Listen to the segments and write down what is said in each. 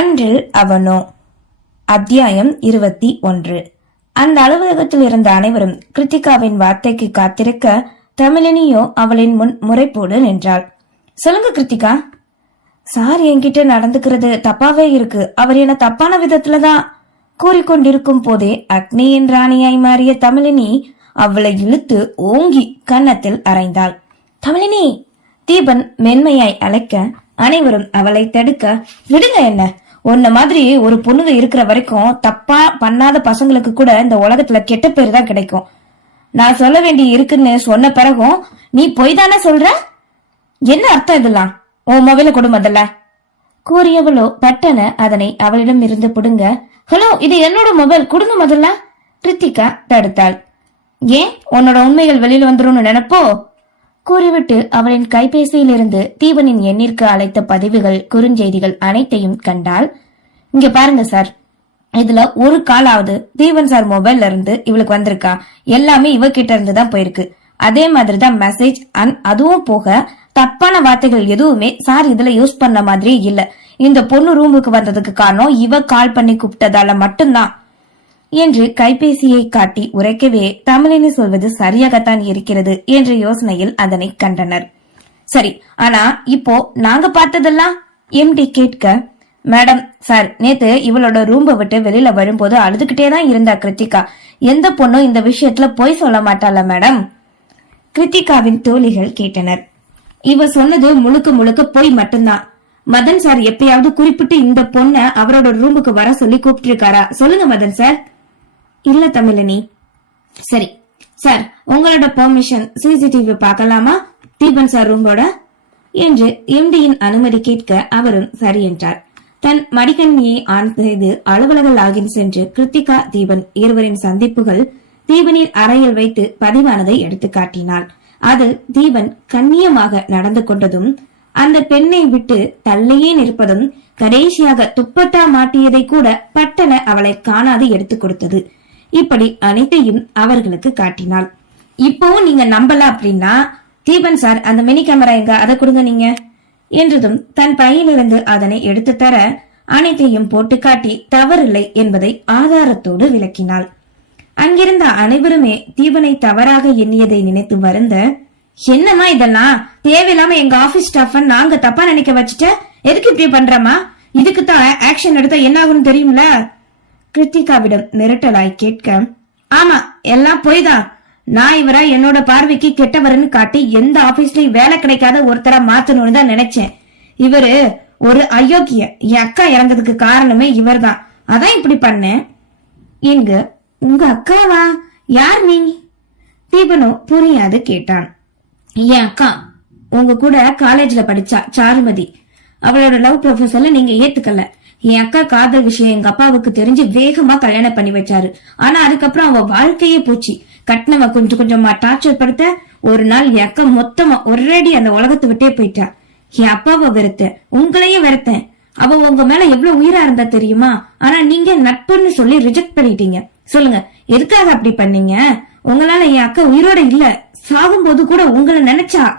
அன்றில் அவனோ? அத்தியாயம் இருபத்தி ஒன்று. அந்த அலுவலகத்தில் இருந்த அனைவரும் கிருத்திகாவின் வார்த்தைக்கு காத்திருக்க தமிழினியோ அவளின் முன் முறைப்போடு நின்றாள். சொல்லுங்க கிருத்திகா. சார் என்கிட்ட நடந்துக்கிறது தப்பாவே இருக்கு. அவர் என்ன தப்பான விதத்துல தான் கூறிக்கொண்டிருக்கும் போதே அக்னியின் ராணியாய் மாறிய தமிழினி அவளை இழுத்து ஓங்கி கன்னத்தில் அரைந்தாள் தமிழினி தீபன் மென்மையாய் அழைக்க அனைவரும் அவளை தடுக்க விடுங்க என்ன? உன்ன மாதிரி ஒரு பொண்ணுங்க இருக்கிற வரைக்கும் தப்பா பண்ணாத பசங்களுக்கு கூட இந்த உலகத்துல கெட்ட பேர் தான் கிடைக்கும். நான் சொல்ல வேண்டி இருக்குன்னு சொன்ன பிறகும் நீ பொய் தானே சொல்ற? என்ன அர்த்தம் இதெல்லாம்? உன் மொபைல கொடுமதில்ல கூறியவளோ பட்டன அதனை அவளிடம் இருந்து பிடுங்க. ஹலோ இது என்னோட மொபைல். கொடுங்க முதல்ல. ரித்திகா தடுத்தாள். ஏன்? உன்னோட உண்மைகள் வெளியில வந்துரும்னு நினைப்போ? கூறிவிட்டு அவளின் கைபேசியிலிருந்து தீபனின் எண்ணிற்கு அழைத்த பதிவுகள் குறுஞ்செய்திகள் அனைத்தையும் கண்டால் இங்க பாருங்க சார். இதுல ஒரு காலாவது தீபன் சார் மொபைல்ல இருந்து இவளுக்கு வந்திருக்கா? எல்லாமே இவகிட்ட இருந்து தான் போயிருக்கு. அதே மாதிரி தான் மெசேஜ் அண்ட் அதுவும் போக தப்பான வார்த்தைகள் எதுவுமே சார் இதுல யூஸ் பண்ண மாதிரியே இல்ல. இந்த பொண்ணு ரூமுக்கு வந்ததுக்கு காரணம் இவ கால் பண்ணி கூப்பிட்டதால மட்டும்தான். என்று கைபேசியை காட்டி உரைக்கவே தமிழினி சொல்வது சரியாகத்தான் இருக்கிறது என்ற யோசனையில் அதனை கண்டனர். சரி ஆனா இப்போ நாங்க பார்த்ததெல்லாம் எம்டி கேட்க மேடம் சார் நேத்து இவளோட ரூம்ப விட்டு வெளியில வரும்போது அழுதுகிட்டே தான் இருந்தா கிருத்திகா. எந்த பொண்ணும் இந்த விஷயத்துல போய் சொல்ல மாட்டாள மேடம்? கிருத்திகாவின் தோழிகள் கேட்டனர். இவ சொன்னது முழுக்க முழுக்க போய் மட்டும்தான். மதன் சார் எப்பயாவது குறிப்பிட்டு இந்த பொண்ண அவரோட ரூமுக்கு வர சொல்லி கூப்பிட்டு இருக்காரா சொல்லுங்க மதன் சார். இல்ல தமிழினி. சரி. சார் உங்களோட பெர்மிஷன் சிசிடிவி பார்க்கலாமா? தீபன் சார் ரூமோட என்று எம்டியின் அனுமதி கேட்க அவரும் சரி என்றார். தன் மடிக்கணினியை ஆன் செய்து அலுவலக லாகின் சென்று கிருத்திகா தீபன் இருவரின் சந்திப்புகள் தீபனின் அறையில் வைத்து பதிவானதை எடுத்து காட்டினாள். அதில் தீபன் கண்ணியமாக நடந்து கொண்டதும் அந்த பெண்ணை விட்டு தள்ளியே நிற்பதும் கடைசியாக துப்பட்டா மாட்டியதை கூட பட்டன அவளை காணாது எடுத்து கொடுத்தது. இப்படி அனைத்தையும் அவர்களுக்கு காட்டினாள். இப்போவும் நீங்க நம்பல அப்படின்னா தீபன் சார் அந்த மினி கேமரா எங்க? அதை கொடுங்க நீங்க. என்றதும் தன் பையிலிருந்து அதனை எடுத்து தர அனைத்தையும் போட்டு காட்டி தவறில்லை என்பதை ஆதாரத்தோடு விளக்கினாள். அங்கிருந்த அனைவருமே தீபனை தவறாக எண்ணியதை நினைத்து வருந்த என்னம்மா இதெல்லாம்? தேவையில்லாம எங்க ஆபீஸ் ஸ்டாஃப நாங்க தப்பா நினைக்க வச்சுட்ட? எதுக்கு இப்படி பண்றமா இதுக்கு தான் ஆக்ஷன் எடுத்தா என்ன ஆகும்னு தெரியும்ல? கிருத்திகாவிடம் மிரட்டலாய் கேட்க ஆமா எல்லாம் பொய் தான் நான் இவரா என்னோட பார்வைக்கு கெட்டவர்னு காட்டி எந்த ஆபீஸ்லயும் வேலை கிடைக்காத ஒருத்தரா மாத்தணும்னு தான் நினைச்சேன். இவரு ஒரு அயோக்கிய என் அக்கா இறந்ததுக்கு காரணமே இவர் தான் அதான் இப்படி பண்ணேன். எங்க? உங்க அக்காவா? யார் நீ? தீபனோ புரியாது கேட்டான். என் அக்கா. உங்க கூட காலேஜ்ல படிச்சா சாருமதி. அவளோட லவ் ப்ரொஃபஸர்ல நீங்க ஏத்துக்கல. என் அக்கா காதல் விஷயம் எங்க அப்பாவுக்கு தெரிஞ்சு வேகமா கல்யாணம் பண்ணி வச்சாரு. ஆனா அதுக்கப்புறம் அவ வாழ்க்கையே போச்சு. கட்டினவ கொஞ்சம் கொஞ்சமா டார்ச்சர் படுத்த ஒரு நாள் என் அக்கா மொத்தமா ஒரேடி அந்த உலகத்தை விட்டே போயிட்டா. என் அப்பாவை வெறுத்தேன் உங்களையும் வெறுத்தேன். அவ உங்க மேல எவ்வளவு உயிரா இருந்தா தெரியுமா? ஆனா நீங்க நட்புன்னு சொல்லி ரிஜெக்ட் பண்ணிட்டீங்க. சொல்லுங்க எதுக்காக அப்படி பண்ணீங்க? உங்களால என் அக்கா உயிரோட இல்ல. சாகும்போது கூட உங்களை நினைச்சா.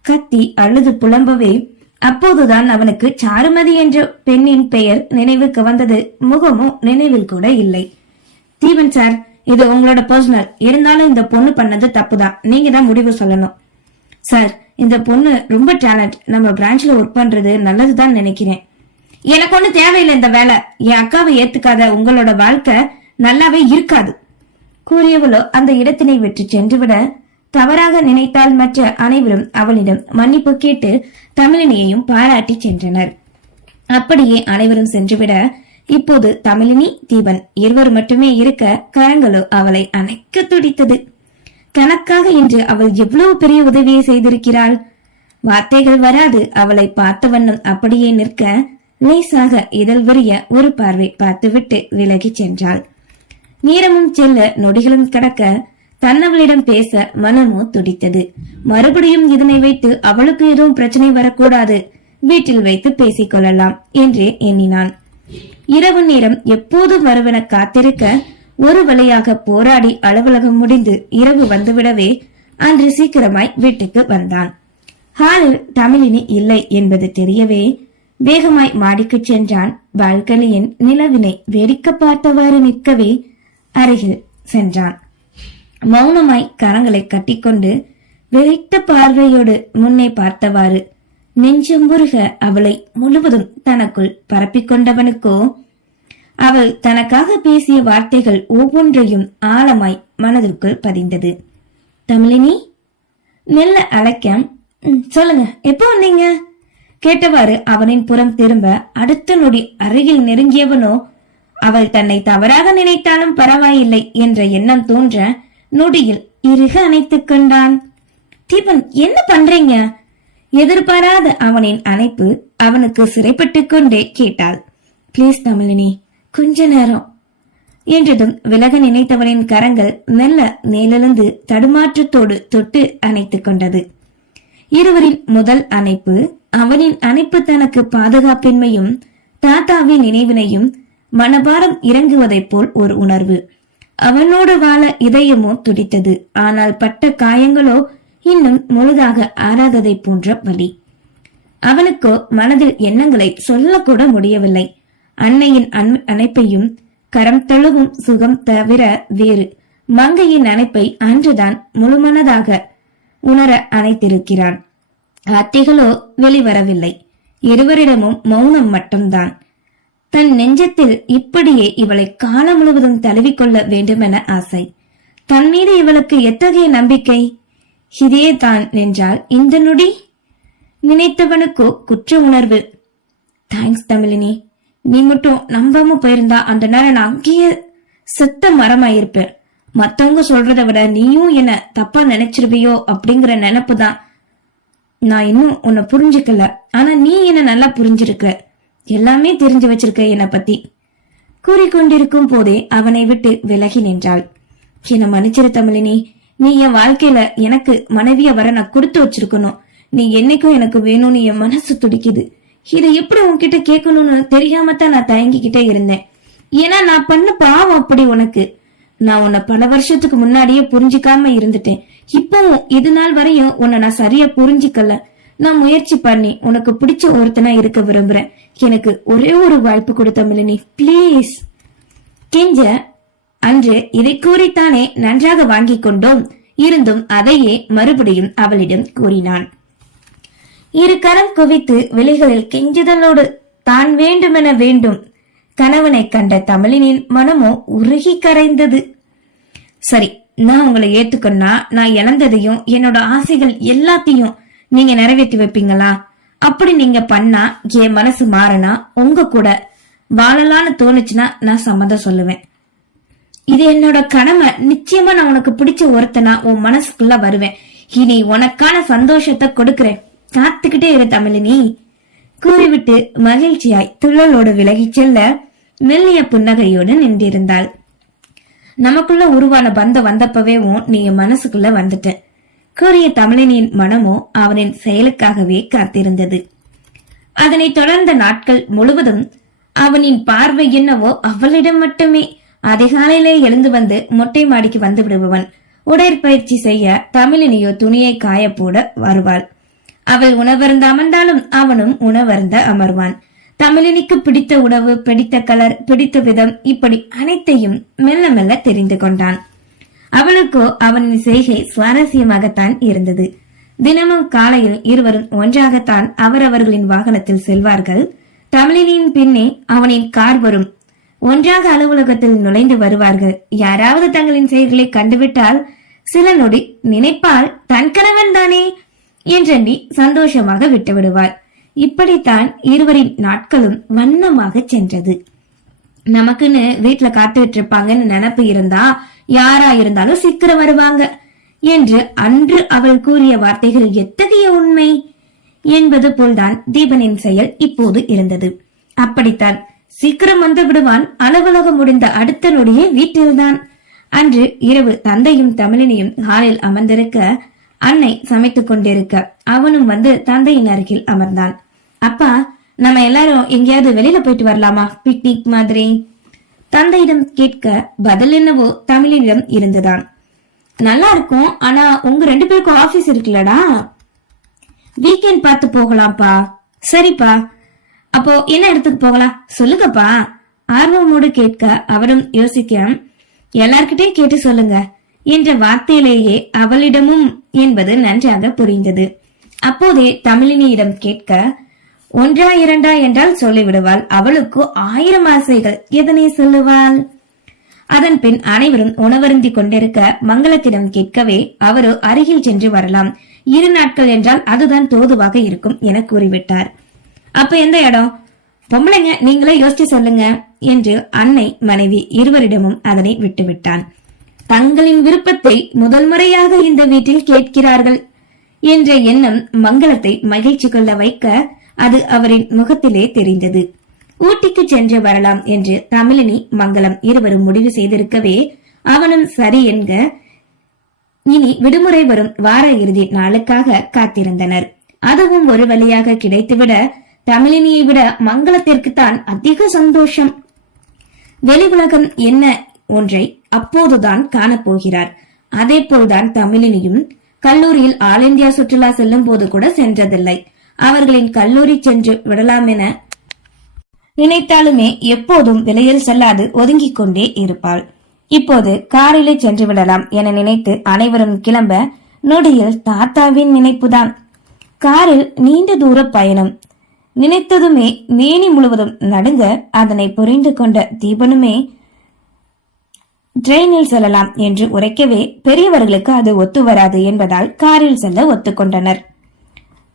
கத்தி அழுது புலம்பவே அப்போதுதான் அவனுக்கு சாருமதி என்ற பெண்ணின் பெயர் நினைவுக்கு வந்தது. முகமும் நினைவில் கூட இல்லை. தீபன் சார் இது உங்களோட பர்சனல் இருந்தாலும் இந்த பொண்ணு பண்ணது தப்புதான். நீங்க தான் முடிவு சொல்லணும். சார் இந்த பொண்ணு ரொம்ப டேலண்ட் நம்ம பிரான்ச்ல ஒர்க் பண்றது நல்லதுதான் நினைக்கிறேன். எனக்கு ஒண்ணு தேவையில்லை இந்த வேலை. என் அக்காவை ஏத்துக்காத உங்களோட வாழ்க்கை நல்லாவே இருக்காது. கூறியவளோ அந்த இடத்தினை விட்டு சென்றுவிட தவறாக நினைத்தால் மற்ற அனைவரும் அவளிடம் மன்னிப்பு கேட்டு தமிழினியையும் பாராட்டி சென்றனர். அப்படியே அனைவரும் சென்றுவிட இப்போது தமிழினி தீபன் இருவர் மட்டுமே இருக்க கரங்களோ அவளை அணைக்க துடித்தது. தனக்காக இன்று அவள் எவ்வளவு பெரிய உதவியை செய்திருக்கிறாள்? வார்த்தைகள் வராது அவளை பார்த்த வண்ணம் அப்படியே நிற்க லேசாக இதழ் விரிய ஒரு பார்வை பார்த்துவிட்டு விலகிச் சென்றாள். நேரமும் செல்ல நொடிகளும் கடக்க தன்னவளிடம் பேச மனமோ துடித்தது. மறுபடியும் இதனை வைத்து அவளுக்கு எதுவும் பிரச்சனை வரக்கூடாது. வீட்டில் வைத்து பேசிக் கொள்ளலாம் என்றே எண்ணினான். இரவு நேரம் எப்போதும் வருவன காத்திருக்க ஒரு வழியாக போராடி அலுவலகம் முடிந்து இரவு வந்துவிடவே அன்று சீக்கிரமாய் வீட்டுக்கு வந்தான். ஹாலில் தமிழினி இல்லை என்பது தெரியவே வேகமாய் மாடிக்குச் சென்றான். பால்கனியின் நிலவினை வேடிக்கை பார்த்தவாறு நிற்கவே அருகில் சென்றான். மௌனமாய் கரங்களை கட்டிக்கொண்டு வெறித்த பார்வையோடு முன்னே பார்த்தவாறு நெஞ்சம்புருக அவளை முழுவதும் தனக்குள் பரப்பிக் கொண்டவனுக்கோ அவள் தனக்காக பேசிய வார்த்தைகள் ஒவ்வொன்றையும் ஆழமாய் மனதிற்குள் பதிந்தது. தமிழினி மெல்ல அழைக்க சொல்லுங்க எப்போ வந்தீங்க? கேட்டவாறு அவனின் புறம் திரும்ப அடுத்த நொடி அருகில் நெருங்கியவனோ அவள் தன்னை தவறாக நினைத்தாலும் பரவாயில்லை என்ற எண்ணம் தோன்ற நொடியில் இறுக அணைத்துக் கொண்டான். தீபன் என்ன பண்றீங்க? எதிர்பாராத அவனின் அணைப்பு அவனுக்கு சிறைப்பட்டுக் கொண்டே கேட்டாள். பிளீஸ் தமிழினி கொஞ்ச நேரம். என்றதும் விலக நினைத்தவனின் கரங்கள் மெல்ல மேலெழுந்து தடுமாற்றத்தோடு தொட்டு அணைத்துக் கொண்டது. இருவரின் முதல் அணைப்பு அவனின் அணைப்பு தனக்கு பாதுகாப்பின்மையும் தாத்தாவின் நினைவினையும் மனபாரம் இறங்குவதைப் போல் ஒரு உணர்வு. அவனோடு வாழ இதயமோ துடித்தது. ஆனால் பட்ட காயங்களோ இன்னும் முழுதாக ஆறாததைப் போன்ற வலி. அவனுக்கோ மனதில் எண்ணங்களை சொல்லக்கூட முடியவில்லை. அன்னையின் அன்- அணைப்பையும் கரம் தழுவும் சுகம் தவிர வேறு மங்கையின் அணைப்பை அன்றுதான் முழுமனதாக உணர அணைத்திருக்கிறான். அத்திகளோ வெளிவரவில்லை. இருவரிடமும் மௌனம் மட்டும்தான். தன் நெஞ்சத்தில் இப்படியே இவளை காலம் முழுவதும் தழுவிக்கொள்ள வேண்டுமென ஆசை. தன் மீது இவளுக்கு எத்தகைய நம்பிக்கை? இதே தான் நின்றால் இந்த நொடி நினைத்தவனுக்கோ குற்ற உணர்வு. தேங்க்ஸ் தமிழினி. நீ மட்டும் நம்பாம போயிருந்தா அந்த நேரம் நான் அங்கேயே செத்த மரமாயிருப்பேன். மத்தவங்க சொல்றதை விட நீயும் என்ன தப்பா நினைச்சிருவியோ அப்படிங்கிற நினப்பு தான் நான் இன்னும் உன்னை புரிஞ்சுக்கல. ஆனா நீ என்ன நல்லா புரிஞ்சிருக்க. எல்லாமே தெரிஞ்சு வச்சிருக்க என்னை பத்தி. கூறிக்கொண்டிருக்கும் போதே அவனை விட்டு விலகி நின்றாள். என்ன மன்னிச்சிரு தமிழினி நீ என் வாழ்க்கையில எனக்கு மனைவிய வர நான் கொடுத்து வச்சிருக்கணும். நீ என்னைக்கும் எனக்கு வேணும்னு என் மனசு துடிக்குது. இதை எப்படி உன்கிட்ட கேட்கணும்னு தெரியாம தான் நான் தயங்கிக்கிட்டே இருந்தேன். ஏன்னா நான் பண்ண பாவம் அப்படி உனக்கு. நான் உன்னை பல வருஷத்துக்கு முன்னாடியே புரிஞ்சுக்காம இருந்துட்டேன். இப்பவும் இது நாள் வரையும் உன்னை நான் சரியா புரிஞ்சுக்கல. நான் முயற்சி பண்ணி உனக்கு பிடிச்ச ஒருத்தனா இருக்க விரும்புறேன். எனக்கு ஒரே ஒரு வாய்ப்பு கொடுத்த மிலினி பிளீஸ் கெஞ்ச. அன்று இதை கூறித்தானே நன்றாக வாங்கிக் கொண்டோம். இருந்தும் அதையே மறுபடியும் அவளிடம் கூறினான். இரு கரம் குவித்து விழிகளில் கெஞ்சுதலோடு தான் வேண்டுமென வேண்டும். கணவனை கண்ட தமிழினின் மனமோ உருகி கரைந்தது. சரி நான் உங்களை ஏத்துக்கொன்னா நான் இழந்ததையும் என்னோட ஆசைகள் எல்லாத்தையும் நீங்க நிறைவேற்றி வைப்பீங்களா? அப்படி நீங்க பண்ணா என் மனசு மாறனா உங்க கூட வாழலான்னு தோணுச்சுன்னா நான் சம்மதம் சொல்லுவேன். இது என்னோட கடமை. நிச்சயமா நான் உனக்கு பிடிச்ச ஒருத்தனா உன் மனசுக்குள்ள வருவேன். இனி உனக்கான சந்தோஷத்தை கொடுக்கிறேன். காத்துக்கிட்டே இரு தமிழினி கூறிவிட்டு மகிழ்ச்சியாய் துள்ளலோடு விலகிச் செல்ல மெல்லிய புன்னகையோடு நின்றிருந்தாள். நமக்குள்ள உருவான பந்தம் வந்தப்பவேவும் நீ மனசுக்குள்ள வந்துட்டேன். கூறிய தமிழனின் மனமோ அவனின் செயலுக்காகவே காத்திருந்தது. அதனைத் தொடர்ந்த நாட்கள் முழுவதும் அவனின் பார்வை என்னவோ அவளிடம் மட்டுமே. அதிகாலையிலே எழுந்து வந்து மொட்டை மாடிக்கு வந்து விடுபவன். உடற்பயிற்சி செய்ய தமிழினியோ துணியை காயப்போட வருவாள். அவள் உணவருந்த அமர்ந்தாலும் அவனும் உணவருந்த அமர்வான். தமிழினிக்கு பிடித்த உணவு பிடித்த கலர் பிடித்த விதம் இப்படி அனைத்தையும் மெல்ல மெல்ல தெரிந்து கொண்டான். அவளுக்கோ அவனின் செய்கை சுவாரஸ்யமாகத்தான் இருந்தது. தினமும் காலையில் இருவரும் ஒன்றாகத்தான் அவரவர்களின் வாகனத்தில் செல்வார்கள். தமிழினியின் பின்னே அவனின் கார் வரும். ஒன்றாக அலுவலகத்தில் நுழைந்து வருவார்கள். யாராவது தங்களின் செயல்களை கண்டுவிட்டால் சில நொடி நினைப்பால் தன் கணவன் தானே? என்றெண்ணி சந்தோஷமாக விட்டுவிடுவார். இப்படித்தான் இருவரின் நாட்களும் வண்ணமாக சென்றது. நமக்குன்னு வீட்டுல காத்துட்டு இருப்பாங்கன்னு நினைப்பு இருந்தா யாரா இருந்தாலும் சீக்கிரம் வருவாங்க என்று அன்று அவள் கூறிய வார்த்தைகள் எத்தகைய உண்மை என்பது போல்தான் தீபனின் செயல் இப்போது இருந்தது. அப்படித்தான் சீக்கிரம் வந்து விடுவான் அலுவலகம் முடிந்த அடுத்த நொடியே வீட்டில்தான். அன்று இரவு தந்தையும் தமிழினையும் ஹாலில் அமர்ந்திருக்க அன்னை சமைத்துக் கொண்டிருக்க அவனும் வந்து தந்தையின் அருகில் அமர்ந்தான். அப்பா நம்ம எல்லாரும் எங்கேயாவது வெளியில போயிட்டு வரலாமா? பிக்னிக் மாதிரி. தந்தையிடம் கேட்க பதில் என்னவோ தமிழிடம் இருந்துதான் நல்லா இருக்கும் ஆனா உங்க ரெண்டு பேருக்கும் ஆபீஸ் இருக்குல்லடா. வீக்கெண்ட் பார்த்து போகலாம்ப்பா. சரிப்பா. அப்போ என்ன இடத்துக்கு போகலாம்? சொல்லுங்கப்பா. ஆர்வமோடு கேட்க அவரும் யோசிக்க எல்லார்கிட்டயும் கேட்டு சொல்லுங்க என்ற வார்த்தையிலேயே அவளிடமும் என்பது நன்றாக புரிந்தது. அப்போதே தமிழினியிடம் கேட்க ஒன்றா இரண்டா என்றால் சொல்லிவிடுவாள். அவளுக்கு ஆயிரம் ஆசைகள். எதனை சொல்லுவாள்? அதன் பின் அனைவரும் உணவருந்தி கொண்டிருக்க மங்களத்திடம் கேட்கவே அவரோ அருகில் சென்று வரலாம். இரு நாட்கள் என்றால் அதுதான் தோதுவாக இருக்கும் என கூறிவிட்டார். அப்ப எந்த இடம்? பொம்பளைங்க நீங்களே யோசிச்சு சொல்லுங்க என்று அன்னை மனைவி இருவரிடமும் அதனை விட்டுவிட்டான். தங்களின் விருப்பத்தை முதல் முறையாக இந்த வீட்டில் கேட்கிறார்கள் என்ற எண்ணம் மங்களத்தை மகிழ்ச்சி கொள்ள வைக்க அது அவரின் முகத்திலே தெரிந்தது. ஊட்டிக்கு சென்று வரலாம் என்று தமிழினி மங்களம் இருவரும் முடிவு செய்திருக்கவே அவனும் சரி என்க இனி விடுமுறை வரும் வார இறுதி நாளுக்காக காத்திருந்தனர். அதுவும் ஒரு வழியாக கிடைத்துவிட தமிழினியை விட மங்களத்திற்கு தான் அதிக சந்தோஷம். வெளி உலகம் என்ன ஒன்றை அப்போதுதான் காணப்போகிறார். அதே போல்தான் தமிழினியும் கல்லூரியில் ஆல் இந்தியா சுற்றுலா செல்லும் போது கூட சென்றதில்லை. அவர்களின் கல்லூரி சென்று விடலாம் என நினைத்தாலுமே எப்போதும் விலையில் செல்லாது ஒதுங்கிக் கொண்டே இருப்பாள். இப்போது காரிலே சென்று விடலாம் என நினைத்து அனைவரும் கிளம்ப நொடியில் தாத்தாவின் நினைப்புதான். காரில் நீண்ட தூர பயணம். நினைத்ததுமே மேனி முழுவதும் நடுங்க அதனை புரிந்து கொண்ட தீபனுமே ட்ரெயினில் செல்லலாம் என்று உரைக்கவே பெரியவர்களுக்கு அது ஒத்து வராது என்பதால் காரில் செல்ல ஒத்துக்கொண்டனர்.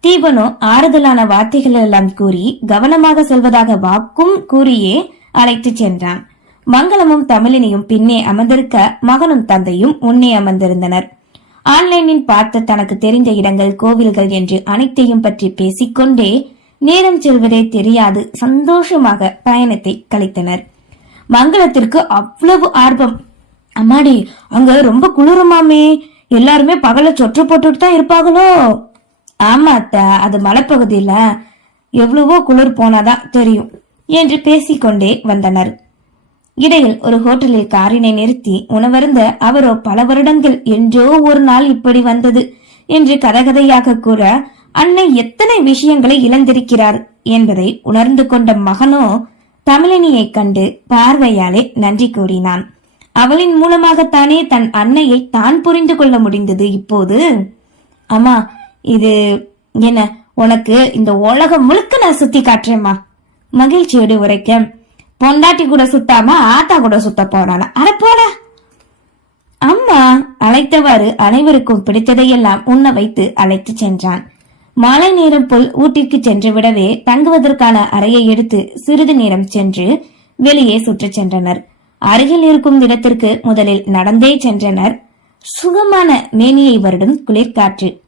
தீபனோ ஆறுதலான வார்த்தைகள் எல்லாம் கூறி கவனமாக செல்வதாக வாக்கும் கூறியே அழைத்துச் சென்றான். மங்களமும் தமிழினியும் பின்னே அமர்ந்திருக்க மகனும் தந்தையும் முன்னே அமர்ந்திருந்தனர். ஆன்லைனில் பார்த்த தனக்கு தெரிந்த இடங்கள் கோவில்கள் என்று அனைத்தையும் பற்றி பேசிக்கொண்டே நேரம் செல்வதே தெரியாது சந்தோஷமாக பயணத்தை கழித்தனர். மங்களத்திற்கு அவ்வளவு ஆர்வம். அம்மாடி அங்க ரொம்ப குளிருமாமே. எல்லாருமே பகல சொற்று போட்டுட்டு தான் இருப்பாங்களோ? ஆமா அத்தை அது மலைப்பகுதியில எவ்வளவோ குளிர் போனாதான் தெரியும் என்று பேசிக்கொண்டே வந்தனர். இடையில் ஒரு ஹோட்டலில் காரினை நிறுத்தி உணவருந்த அவரோ பல வருடங்கள் என்றோ ஒரு நாள் இப்படி வந்தது என்று கதகதையாக கூற அன்னை எத்தனை விஷயங்களை இழந்திருக்கிறார் என்பதை உணர்ந்து கொண்ட மகனோ தமிழினியை கண்டு பார்வையாலே நன்றி கூறினான். அவளின் மூலமாகத்தானே தன் அன்னையை தான் புரிந்து கொள்ள முடிந்தது இப்போது? அம்மா இது என்ன? உனக்கு இந்த உலகம் முழுக்க நான் சுத்தி காட்டுறேம்மா. மகிழ்ச்சியோடு உரைக்க. பொண்டாட்டி கூட சுத்தாம ஆத்தா கூட சுத்த போறானா அட போட. அம்மா அழைத்தவாறு அனைவருக்கும் பிடித்ததையெல்லாம் உண்ண வைத்து அழைத்து சென்றான். மாலை நேரம் போல் ஊட்டிற்கு சென்று விடவே தங்குவதற்கான அறையை எடுத்து சிறிது நேரம் சென்று வெளியே சுற்றச் சென்றனர். அருகில் இருக்கும் இடத்திற்கு முதலில் நடந்தே சென்றனர். சுகமான மேனியை வருடும் குளிர்காற்று.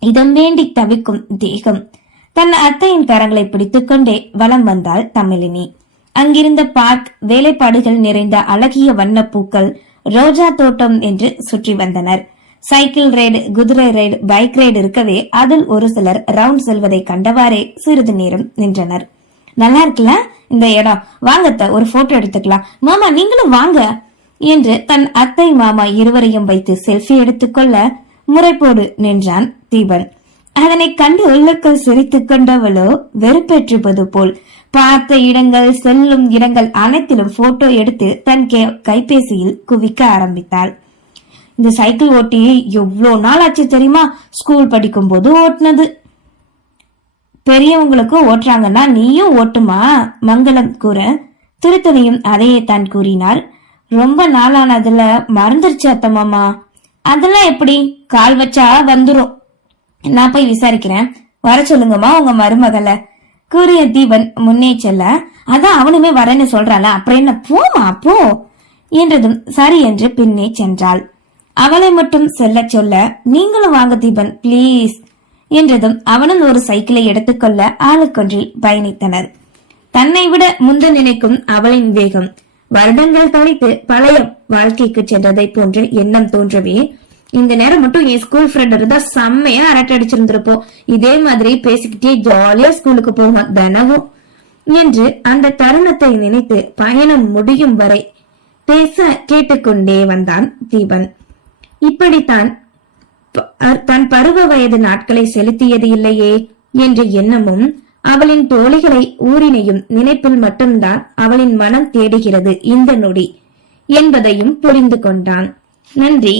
இதம் வேண்டி தவிக்கும் தேகம். தன் அத்தையின் கரங்களை பிடித்துக்கொண்டே வலம் வந்தாள் தமிழினி. அங்கிருந்த பார்க் வேலைப்பாடுகள் நிறைந்த அழகிய வண்ணப்பூக்கள் ரோஜா தோட்டம் என்று சுற்றி வந்தனர். சைக்கிள் ரைடு குதிரை ரைடு பைக் ரைடு இருக்கவே அதில் ஒரு சிலர் ரவுண்ட் செல்வதை கண்டவாறே சிறிது நேரம் நின்றனர். நல்லா இருக்குல்ல இந்த இடம். வாங்கத்த ஒரு போட்டோ எடுத்துக்கலாம். மாமா நீங்களும் வாங்க. என்று தன் அத்தை மாமா இருவரையும் வைத்து செல்ஃபி எடுத்துக்கொள்ள முறைப்போடு நின்றான் தீபன். அதனை கண்டு உள்ளுக்குள் சிரித்துக் கொண்டவளோ வெறுப்பேற்றுவது போல் பார்த்த இடங்கள் செல்லும் இடங்கள் அனைத்திலும் போட்டோ எடுத்து தன் கே- கைபேசியில் குவிக்க ஆரம்பித்தாள். இந்த சைக்கிள் ஓட்டி எவ்வளோ நாள் ஆச்சு தெரியுமா? ஸ்கூல் படிக்கும் போது ஓட்டுனது. பெரியவங்களுக்கும் ஓட்டுறாங்கன்னா நீயும் ஓட்டுமா? மங்களம் கூற திருத்தணியும் அதையே தான் கூறினார் ரொம்ப நாளானதுல மறந்துருச்சு அத்தம்மாமா அதெல்லாம் எப்படி? கால் வச்சா வந்துரும். நான் போய் விசாரிக்கிறேன். வர சொல்லுங்கம்மா உங்க மருமகளை. கூறிய தீபன் முன்னே செல்ல அதான் அவனுமே வரேன்னு சொல்றாள? அப்புறம் என்ன? போமா போ என்றதும் சரி என்று பின்னே சென்றாள். அவளை மட்டும் செல்ல சொல்ல நீங்களும் வாங்க தீபன் பிளீஸ் என்றதும் அவனும் ஒரு சைக்கிளை எடுத்துக்கொள்ள ஆளுக்கொன்றில் பயணித்தனர். தன்னை விட முந்த நினைக்கும் அவளின் வேகம். வருடங்கள் கழித்து பழைய வாழ்க்கைக்கு சென்றதை போன்ற எண்ணம் தோன்றவே இந்த நேரம் மட்டும் என் ஸ்கூல் ஃப்ரெண்ட் இருந்தா செம்மையா அரட்டை அடிச்சிருந்திருப்போம் இதே மாதிரி பேசிக்கிட்டே ஜாலியா ஸ்கூலுக்கு போவோம் தினமும். என்று அந்த தருணத்தை நினைத்து பயணம் முடியும் வரை பேச கேட்டுக்கொண்டே வந்தான் தீபன். இப்படித்தான் தன் பருவ வயது நாட்களை செலுத்தியது இல்லையே என்ற எண்ணமும் அவளின் தோழிகளை ஊரினையும் நினைப்பில் மட்டும்தான் அவளின் மனம் தேடுகிறது இந்த நொடி என்பதையும் புரிந்து கொண்டான். நன்றி.